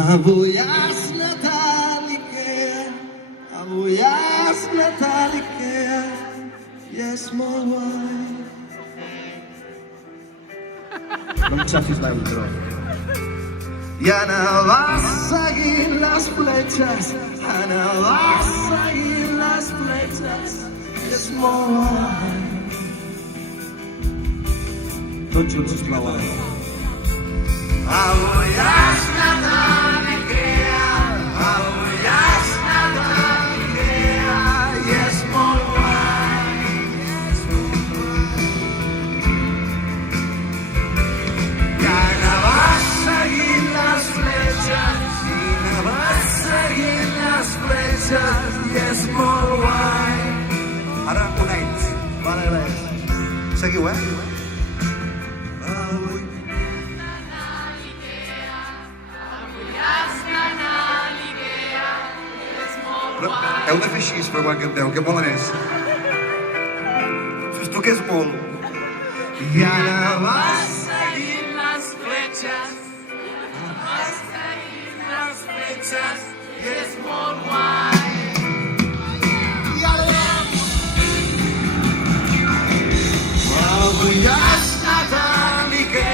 Avui és Nadal i què? Avui és Nadal i què? I és molt guai. No em xafis l'altro. I anaves seguint les fletxes, anaves seguint les fletxes, i és molt guai. Tots junts, sisplau. Avui és Nadal i què? Avui és Nadal i què? I és molt guai. I anaves seguint les fletxes, i anaves seguint les fletxes, i és molt guai. Ara un ells. Vale. Seguiu, Heu de fer així per quan canteu, que molt és. Fes-t'ho que és molt. I anaves seguint les fletxes, anaves seguint les fletxes, i és molt guai. I ara avui és Nadal i què?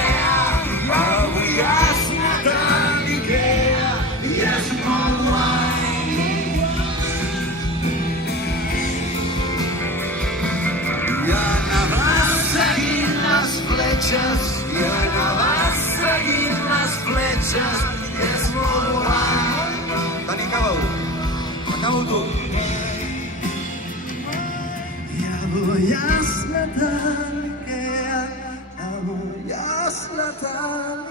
Avui és Nadal i què? I és molt guai. I anaves seguint les fletxes, i anaves seguint les fletxes, i és molt guai. Dani, acaba-ho tu. I avui és Nadal, que avui és Nadal.